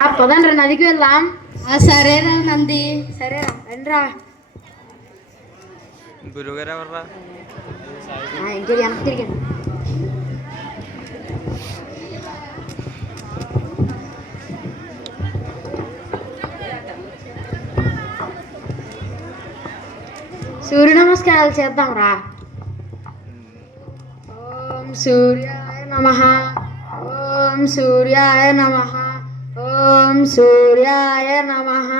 పదండ్రా నదికి వెళ్దాం. సరేరా నంది. సరేరా రండిరా. గురువుగారు ఎవర్రా? ఇంకో వెనక్కి తిరిగాను. సూర్య నమస్కారాలు చేద్దాం రా. ఓం సూర్యాయ నమః. ఓం సూర్యాయ నమః. ఓం సూర్యాయ నమః.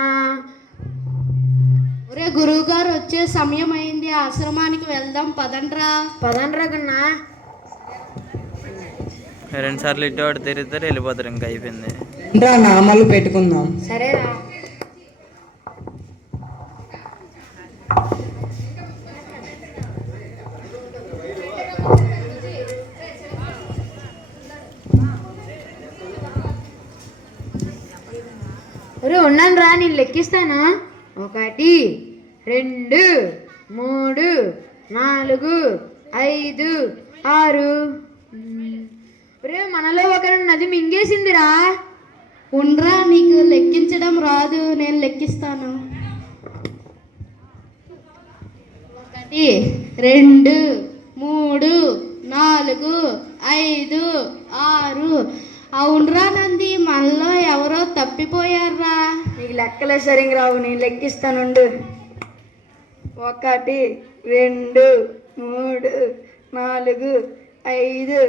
ఒరే గురువు గారు వచ్చే సమయం అయింది, ఆశ్రమానికి వెళ్దాం పదండ్రా. పదండ్రా కన్నా. 2 సార్లు ఇటు వాడు తిరుగుతారు, వెళ్ళిపోతారు, ఇంకా అయిపోయింది. నామాలు పెట్టుకుందాం. సరేరా. ఉన్నాను రా, నేను లెక్కిస్తాను. 1 2 3 4 5 6. రే మనలో ఒకరు నది మింగేసిందిరా. ఉండ్రా, నీకు లెక్కించడం రాదు, నేను లెక్కిస్తాను. 1 2 3 4 5 6. అవునరా నంది, మనలో ఎవరో తప్పిపోయారా. నీకు లెక్కలే సరిగ్గా రావు, నేను లెక్కిస్తానుండు. 1 2 3 4 5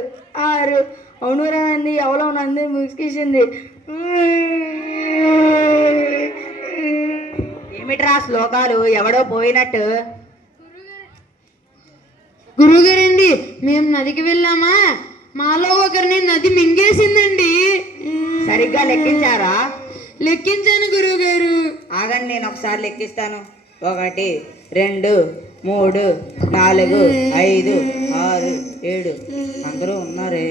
6. అవునురా నంది, ఎవరో నంది ముగిసింది. ఏమిట్రా శ్లోకాలు? ఎవడో పోయినట్టు. గురువుగారండి, మేము నదికి వెళ్ళామా, మాలో ఒకరిని నది మింగేసిందండి. సరిగ్గా లెక్కించారా? లెక్కించాను గురువుగారు. ఆగండి, నేను ఒకసారి లెక్కిస్తాను. 1 2 3 4 5 6 7. అందరూ ఉన్నారే.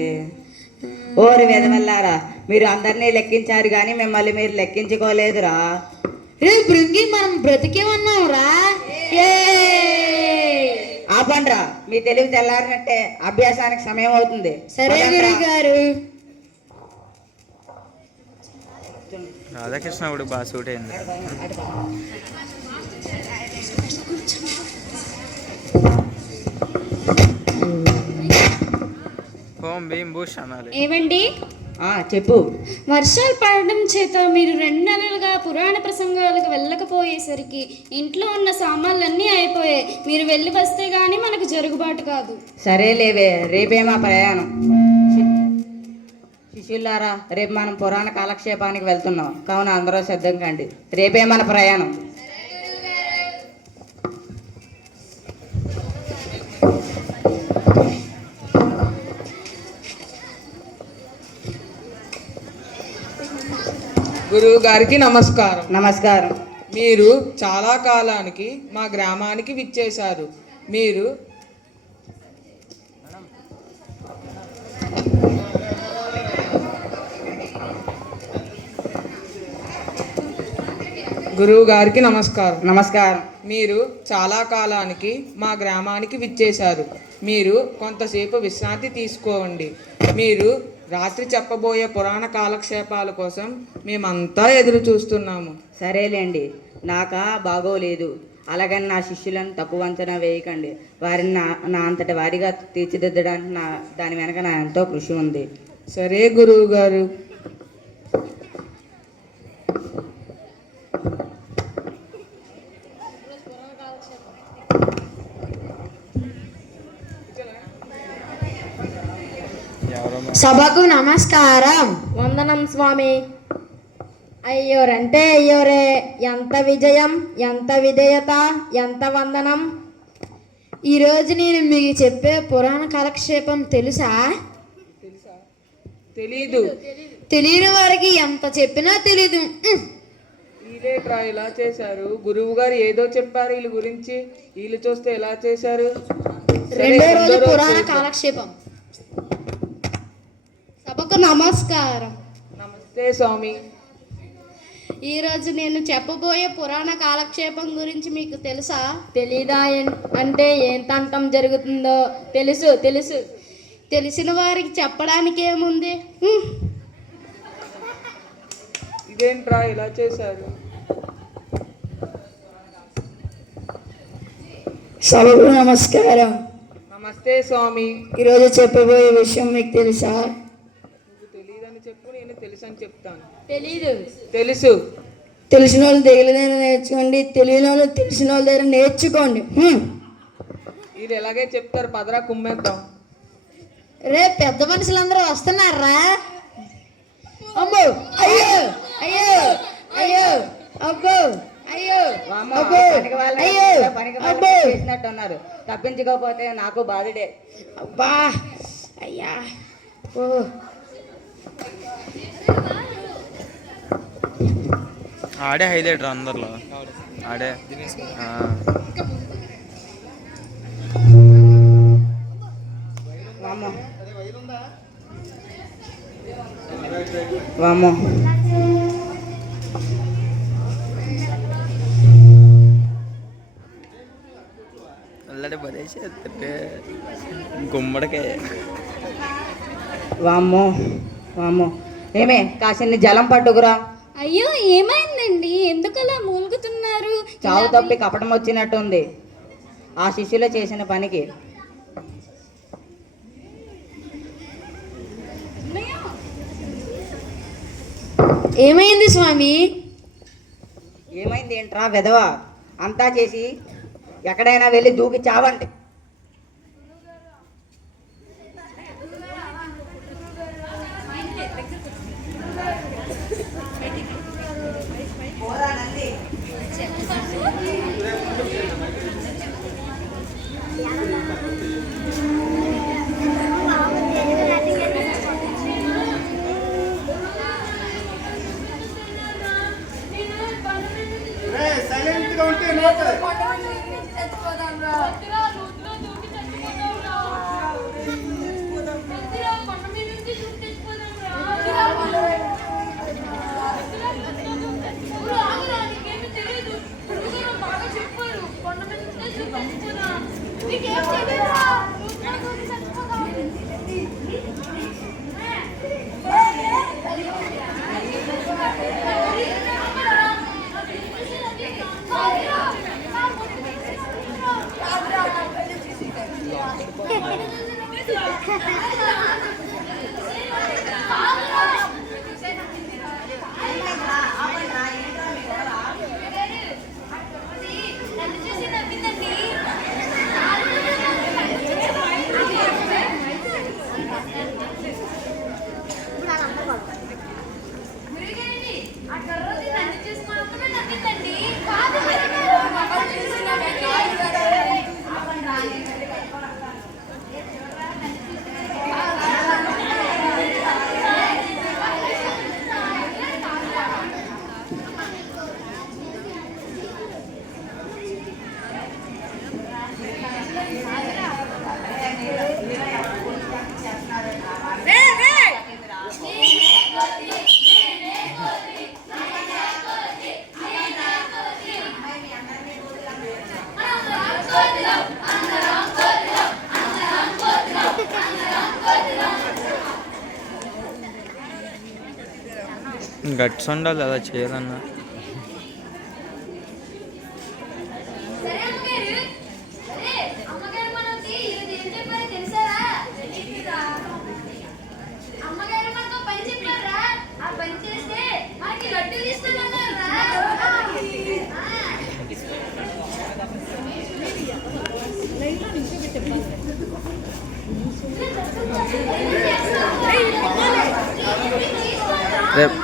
ఓరి వెదవల్లారా, మీరు అందరినీ లెక్కించారు కానీ మిమ్మల్ని మీరు లెక్కించుకోలేదురా. రే బృంగి, మనం బ్రతికేమన్నావురా. ఆపండ్రా, మీ తెలివి తెల్లారినట్టే, అభ్యాసానికి సమయం అవుతుంది. సరే గురువు గారు. రాధాకృష్ణ ఇప్పుడు బాగా సూట్ అయింది. ఓం భీం భూష్ అనాలి. ఏమండి, చెప్పు. వర్షాలు పడడం చేత మీరు 2 నెలలుగా పురాణ ప్రసంగాలకు వెళ్ళకపోయేసరికి ఇంట్లో ఉన్న సామాన్లన్నీ అయిపోయాయి. మీరు వెళ్ళి వస్తే గానీ మనకు జరుగుబాటు కాదు. సరేలేవే, రేపే మా ప్రయాణం. శిష్యులారా, రేపు మనం పురాణ కాలక్షేపానికి వెళ్తున్నాం కావున అందరూ సిద్ధం కండి. రేపే మన ప్రయాణం. గురువు గారికి నమస్కారం. నమస్కారం. మీరు చాలా కాలానికి మా గ్రామానికి విచ్చేశారు. మీరు గురువు గారికి నమస్కారం. నమస్కారం. మీరు చాలా కాలానికి మా గ్రామానికి విచ్చేశారు. మీరు కొంతసేపు విశ్రాంతి తీసుకోండి. మీరు రాత్రి చెప్పబోయే పురాణ కాలక్షేపాల కోసం మేమంతా ఎదురు చూస్తున్నాము. సరేలేండి, నాకా బాగోలేదు, అలాగని నా శిష్యులను తక్కువ అంచనా వేయకండి. వారిని నా అంతటి వారిగా తీర్చిదిద్దడానికి దాని వెనక నా ఎంతో కృషి ఉంది. సరే గురువు గారు. సభకు నమస్కారం. వందనం స్వామి. అయ్యోరంటే అయ్యోరే, ఎంత విజయం, ఎంత విధేయత, ఎంత వందనం. ఈరోజు నేను మీకు చెప్పే పురాణ కాలక్షేపం తెలుసా? తెలీదు. తెలియని వారికి ఎంత చెప్పినా తెలీదు. వీళ్ళేట్రా ఇలా చేశారు? గురువు గారు ఏదో చెప్పారు వీళ్ళ గురించి, వీళ్ళు చూస్తే ఎలా చేశారు? 2వ రోజు పురాణ కాలక్షేపం. సభకు నమస్కారం. నమస్తే స్వామి. ఈరోజు నేను చెప్పబోయే పురాణ కాలక్షేపం గురించి మీకు తెలుసా? తెలీదా అంటే ఏం తంతం జరుగుతుందో? తెలుసు తెలుసు. తెలిసిన వారికి చెప్పడానికి ఏముంది? ఇదేంట్రా ఇలా చేశారు? సభకు నమస్కారం. నమస్తే స్వామి. ఈరోజు చెప్పబోయే విషయం మీకు తెలుసా? నువ్వు తెలియదని చెప్పు, నేను తెలుసని చెప్తాను. తెలీదు. తెలుసు. తెలిసిన వాళ్ళు తెలియని దగ్గర నేర్చుకోండి, తెలియని వాళ్ళు తెలిసిన వాళ్ళ దగ్గర నేర్చుకోండి. ఇది ఎలాగే చెప్తారు, పదరా కుమ్మేద్దాం. రే పెద్ద మనుషులందరూ వస్తున్నారా? అమ్మో, అయ్యో అయ్యో అయ్యో, అబ్బో అయ్యో వామ్మో, అబ్బో పనికి వాళ్ళని అయ్యో పనికి వాళ్ళని అబ్బో, చేసినట్టున్నారు. తప్పించుకోకపోతే నాకు బాధుడే. అబ్బా అయ్యా ఓ. ఆడే హైలైట్ రా అందరిలో. ఆడే ఆ. వామ్మో వామ్మో, అల్లడే పదేసి ఎత్తుంటే గుమ్మడికాయ. వామ్మో వామ్మో. ఏమే కాసిన్ని జలం పట్టుకురా. అయ్యో ఏమైందండి, ఎందుకు అలా మూలుగుతున్నారు? చావు తప్పి కపటం వచ్చినట్టుంది ఆ శిష్యులు చేసిన పనికి. ఏమైంది స్వామి? ఏమైంది ఏంట్రా వెధవా? అంతా చేసి ఎక్కడైనా వెళ్ళి దూకి చావండి. గట్స్ ఉండాలి అలా చేయాలన్నా. రేపు